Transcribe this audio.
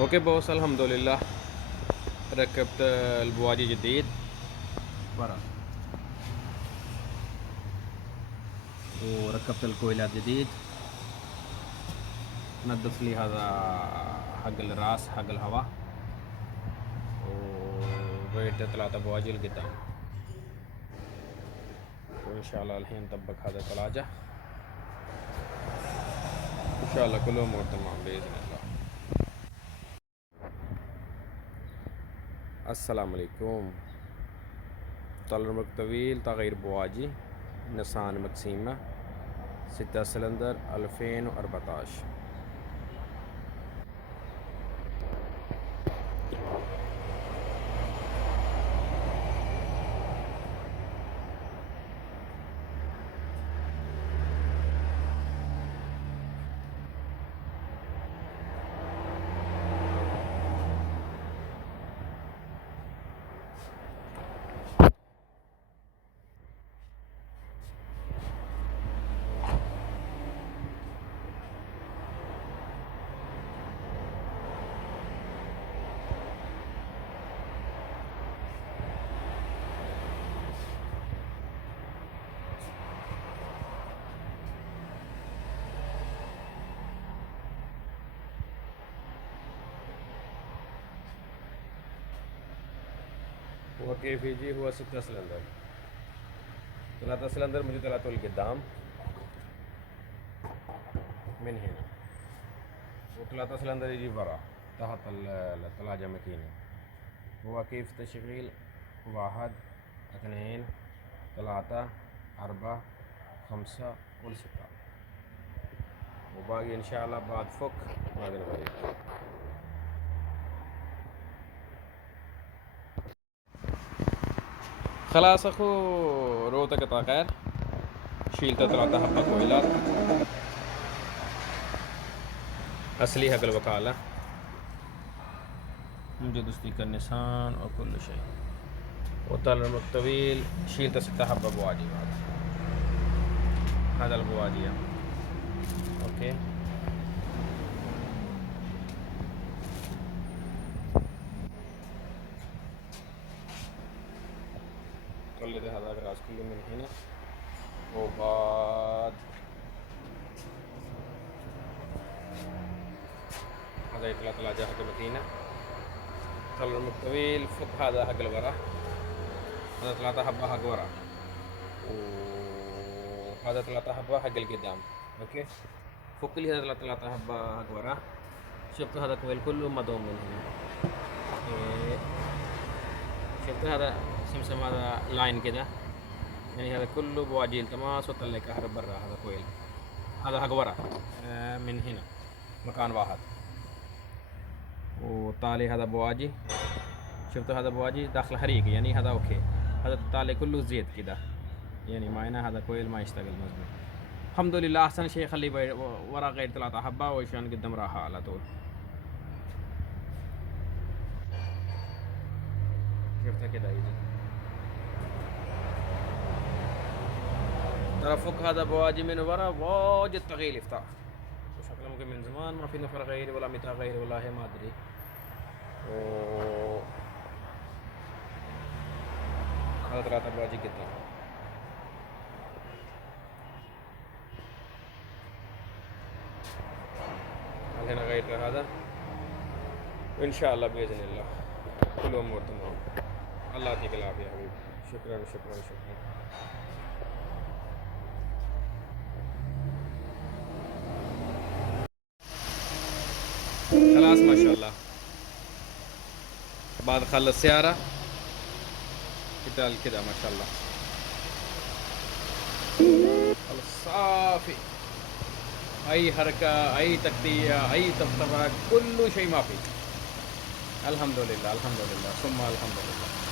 اوكي بوس، الحمد لله. ركبت البواجي جديد ورا، وركبت الكويلات جديد. نظف لي هذا حق الراس حق الهواء، وبقيت 3 بواجي لقدام. وإن شاء الله الحين نطبق هذا الثلاجة، إن شاء الله كل أمور تمام بإذن الله. السلام عليكم. طال عمرك طويل. تغيير بواجي نيسان مكسيمة 6 سلندر 2014. هو كيف يجي؟ هو 6 سلندر. 3 سلندر मुझे 3 لقدام من هنا، و3 سلندر يجي برا تحت الثلاجة ماكينة. هو كيف تشغيل؟ 1 2 3 4 5 و6، وباقي إن شاء الله بعد فك ما أدري بريك. خلاص أخو، روتك قطع خير. شيلت 3 حبة كويلات أصلي حق الوكالة، موجود ستيكر نيسان وكل شيء. وطال عمرك طويل. شيلت 6 حبة بواجي بعد. هذا البواجي اوكي. طلعت هذا الراس كله من هنا، وبعد هذا يطلع ثلاجة حق الماكينة. طال عمرك طويل. فك هذا حق الورا، هذا 3 حبة حق ورا، وهذا 3 حبة حق القدام. اوكي، فك لي هذا 3 حبة حق ورا. شفت هذا كويل كله مضوم من هنا. إيه. شفت هذا سمسم، هذا لاين كده، يعني هذا كله بواجي التماس وطلع كهرب برا. هذا كويل، هذا حق ورا من هنا مكان واحد. وطالي هذا بواجي، شفتوا هذا بواجي داخل حريق، يعني هذا اوكي. هذا طالع كله زيت كده، يعني معناه هذا كويل ما يشتغل مظبوط. الحمد لله. احسن شيء خليه ورا غير 3 حبة، وعشان قدام راحة على طول. شفتها كده يجي. ترى فك هذا بواجي من ورا واجد ثقيل يفتح، وشكله ممكن من زمان ما في نفر غيري ولا متى غيري والله ما ادري. و هذا 3 بواجي قدام. هنا غير هذا، وإن شاء الله بإذن الله كل أمور تمام. الله يعطيك العافية يا حبيبي. شكرا شكرا شكرا. خلاص ما شاء الله. بعد خلص سيارة كده كده ما شاء الله. خلص صافي، أي حركة أي تغطية أي طبطبة كل شيء ما في. الحمد لله الحمد لله ثم الحمد لله.